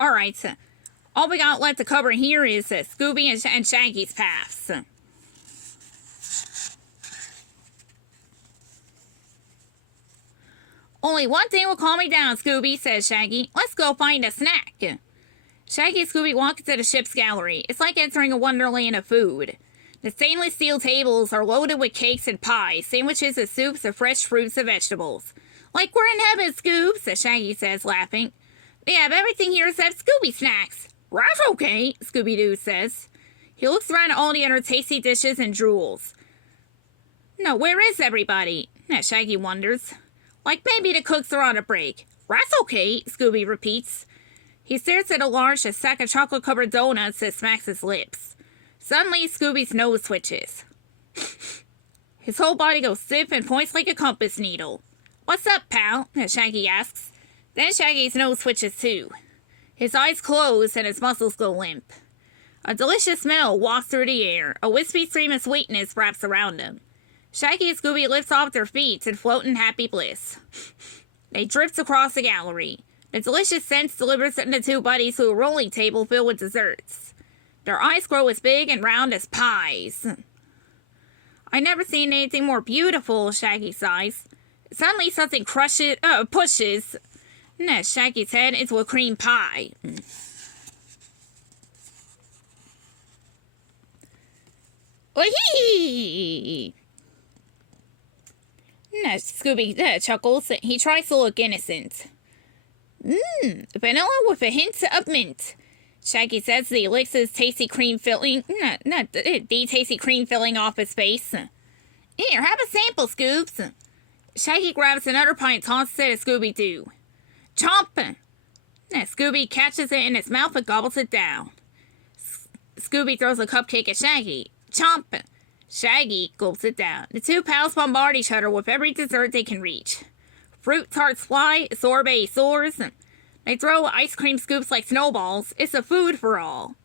Alright, all we got left to cover here is Scooby and Shaggy's paths. Only one thing will calm me down, Scooby, says Shaggy. Let's go find a snack. Shaggy and Scooby walk into the ship's gallery. It's like entering a wonderland of food. The stainless steel tables are loaded with cakes and pies, sandwiches and soups of fresh fruits and vegetables. Like we're in heaven, Scoobs, Shaggy says, laughing. They have everything here except Scooby snacks. That's okay, Scooby-Doo says. He looks around at all the other tasty dishes and drools. No, where is everybody? Shaggy wonders. Like maybe the cooks are on a break. That's okay, Scooby repeats. He stares at a large stack of chocolate-covered donuts and smacks his lips. Suddenly, Scooby's nose twitches. His whole body goes stiff and points like a compass needle. What's up, pal? Shaggy asks. Then Shaggy's nose twitches too. His eyes close and his muscles go limp. A delicious smell wafts through the air. A wispy stream of sweetness wraps around him. Shaggy and Scooby lift off their feet and float in happy bliss. They drift across the gallery. The delicious scent delivers the two buddies to a rolling table filled with desserts. Their eyes grow as big and round as pies. I never seen anything more beautiful, Shaggy sighs. Suddenly something pushes Shaggy's head into a cream pie. Wee! Scooby chuckles. He tries to look innocent. Vanilla with a hint of mint. Shaggy says he licks his tasty cream filling. The tasty cream filling off his face. Here, have a sample, Scoobs. Shaggy grabs another pie and tosses it at Scooby-Doo. Chomp! Scooby catches it in his mouth and gobbles it down. Scooby throws a cupcake at Shaggy. Chomp! Shaggy gulps it down. The two pals bombard each other with every dessert they can reach. Fruit tarts fly, sorbet soars. They throw ice cream scoops like snowballs. It's a food for all.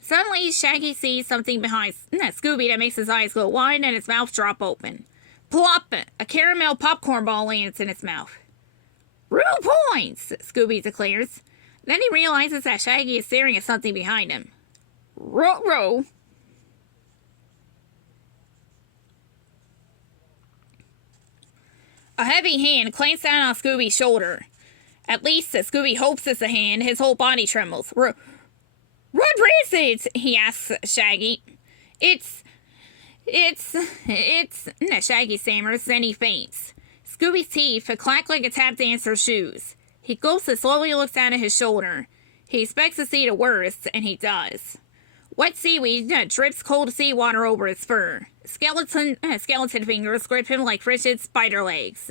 Suddenly, Shaggy sees something behind Scooby that makes his eyes go wide and his mouth drop open. Plop! A caramel popcorn ball lands in his mouth. Rue points, Scooby declares. Then he realizes that Shaggy is staring at something behind him. Ruh-roh. A heavy hand clanks down on Scooby's shoulder. At least, Scooby hopes it's a hand. His whole body trembles. What is it? He asks Shaggy. It's... Shaggy stammers, then he faints. Scooby's teeth clack like a tap dancer's shoes. He gulps and slowly looks down at his shoulder. He expects to see the worst, and he does. Wet seaweed drips cold seawater over his fur. Skeleton fingers grip him like frigid spider legs.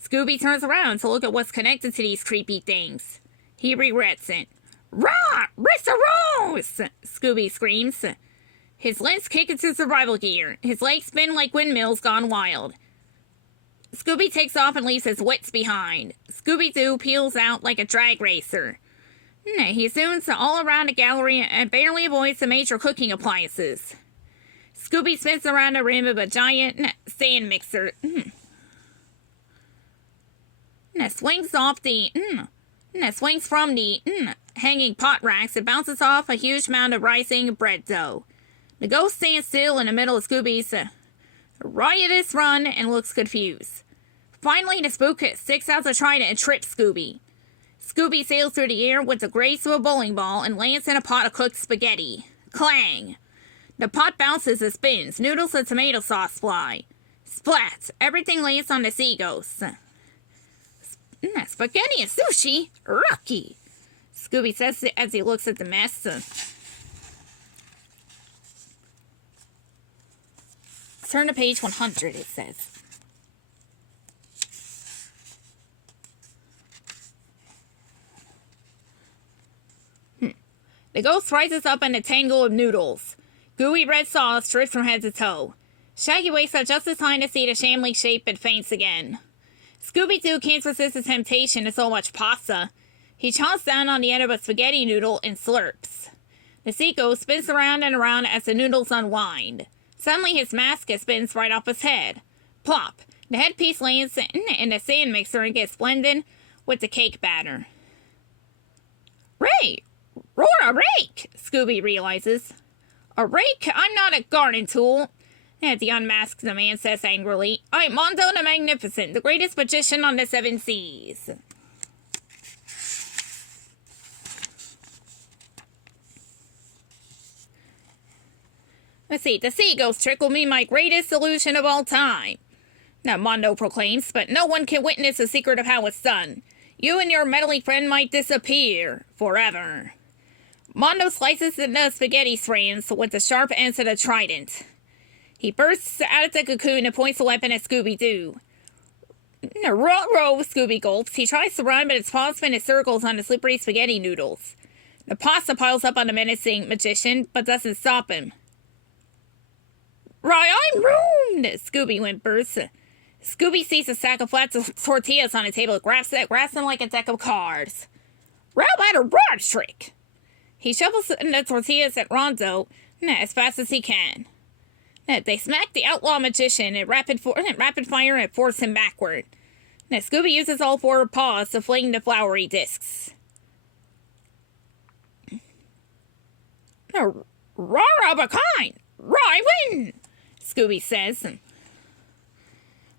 Scooby turns around to look at what's connected to these creepy things. He regrets it. Rah! Rissaros! Scooby screams. His limbs kick into survival gear. His legs spin like windmills gone wild. Scooby takes off and leaves his wits behind. Scooby-Doo peels out like a drag racer. He zooms all around the gallery and barely avoids the major cooking appliances. Scooby spins around the rim of a giant sand mixer. Swings from the hanging pot racks and bounces off a huge mound of rising bread dough. The ghost stands still in the middle of Scooby's riotous run and looks confused. Finally, the spook sticks out the trident and trips Scooby. Scooby sails through the air with the grace of a bowling ball and lands in a pot of cooked spaghetti. Clang! The pot bounces and spins. Noodles and tomato sauce fly. Splat! Everything lands on the sea ghost. Spaghetti and sushi? Rocky! Scooby says as he looks at the mess. Turn to page 100, it says. The ghost rises up in a tangle of noodles. Gooey red sauce drips from head to toe. Shaggy wakes up just in time to see the shambling shape and faints again. Scooby-Doo can't resist the temptation to so much pasta. He chomps down on the end of a spaghetti noodle and slurps. The sea ghost spins around and around as the noodles unwind. Suddenly his mask spins right off his head. Plop! The headpiece lands in the sand mixer and gets blended with the cake batter. Ray! A rake, Scooby realizes. A rake? I'm not a garden tool. As he unmasks, the man says angrily, I'm Mondo the Magnificent, the greatest magician on the seven seas. Let's see, the sea ghost trick will be my greatest illusion of all time. Now, Mondo proclaims, but no one can witness the secret of how it's done. You and your meddling friend might disappear forever. Mondo slices the spaghetti strands with the sharp ends of the trident. He bursts out of the cocoon and points the weapon at Scooby-Doo. Ruh-roh, Scooby gulps. He tries to run, but his paws spin in circles on the slippery spaghetti noodles. The pasta piles up on the menacing magician, but doesn't stop him. Right, I'm ruined, Scooby whimpers. Scooby sees a sack of flat tortillas on the table, grabs them like a deck of cards. How about a roar trick? He shovels the tortillas at Rondo as fast as he can. They smack the outlaw magician at rapid fire and force him backward. Scooby uses all four paws to fling the floury discs. Roar of a kind! I win! Scooby says.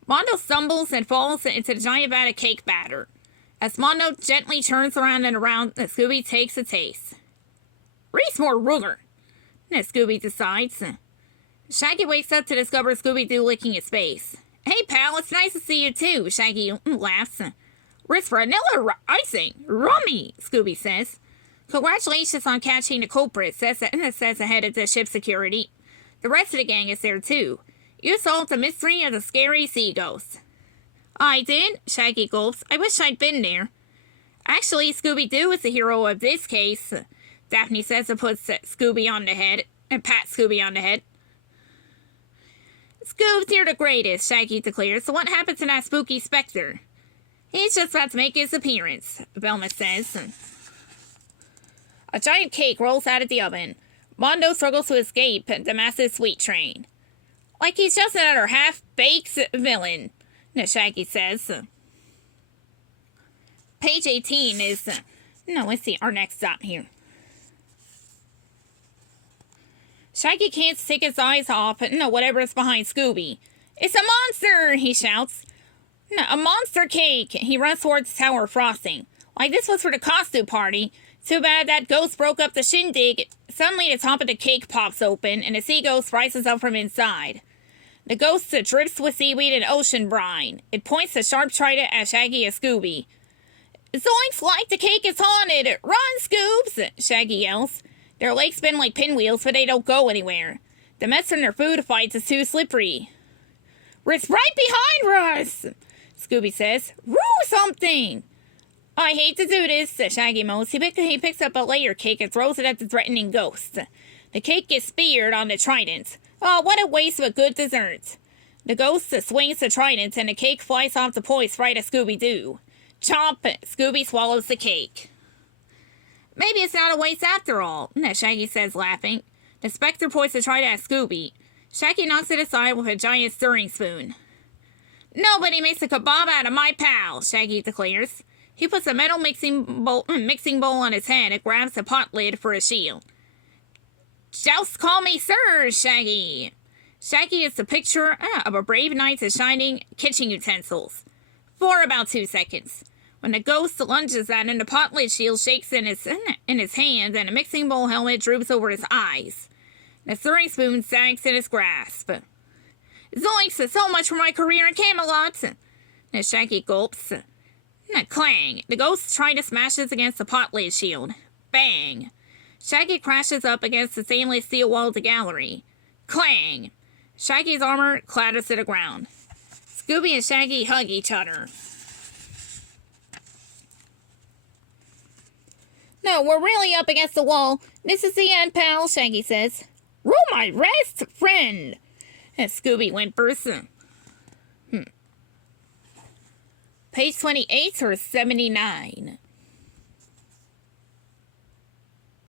Mondo stumbles and falls into the giant vat of cake batter. As Mondo gently turns around and around, Scooby takes a taste. Reese more ruler, Scooby decides. Shaggy wakes up to discover Scooby-Doo licking his face. Hey, pal, it's nice to see you too, Shaggy laughs. Wrist vanilla icing, rummy, Scooby says. Congratulations on catching the culprit, says the head of the ship's security. The rest of the gang is there too. You solved the mystery of the scary sea ghost. I did, Shaggy gulps. I wish I'd been there. Actually, Scooby-Doo is the hero of this case, Daphne says and puts Scooby on the head, and pats Scooby on the head. Scoobs, you're the greatest, Shaggy declares. So what happened to that spooky specter? He's just about to make his appearance, Velma says. A giant cake rolls out of the oven. Mondo struggles to escape the massive sweet train. Like he's just another half-baked villain, Shaggy says. Page 18 is... let's see, our next stop here. Shaggy can't take his eyes off whatever is behind Scooby. It's a monster, he shouts. A monster cake! He runs towards the tower frosting. Like this was for the costume party. Too bad that ghost broke up the shindig. Suddenly the top of the cake pops open and the sea ghost rises up from inside. The ghost drips with seaweed and ocean brine. It points the sharp trident at Shaggy and Scooby. Zoinks, like the cake is haunted! Run, Scoobs! Shaggy yells. Their legs spin like pinwheels, but they don't go anywhere. The mess from their food fights is too slippery. It's right behind us, Scooby says. Roo something! I hate to do this, Shaggy moans. He picks up a layer cake and throws it at the threatening ghost. The cake gets speared on the trident. Oh, what a waste of a good dessert. The ghost swings the trident and the cake flies off the poise right at Scooby-Doo. Chomp! Scooby swallows the cake. Maybe it's not a waste after all, Shaggy says, laughing. The specter points the trident at Scooby. Shaggy knocks it aside with a giant stirring spoon. Nobody makes a kebab out of my pal, Shaggy declares. He puts a metal mixing bowl on his head and grabs the pot lid for a shield. Just call me Sir, Shaggy. Shaggy is the picture of a brave knight in shining kitchen utensils. For about 2 seconds. When the ghost lunges at him, the pot lid shield shakes in his hand and a mixing bowl helmet droops over his eyes. The stirring spoon sags in his grasp. Zoinks! So much for my career in Camelot! Shaggy gulps. Clang! The ghost trident smashes against the pot lid shield. Bang! Shaggy crashes up against the stainless steel wall of the gallery. Clang! Shaggy's armor clatters to the ground. Scooby and Shaggy hug each other. No, we're really up against the wall. This is the end, pal, Shaggy says. Rule my rest, friend! And Scooby whimpers. Page 28 or 79.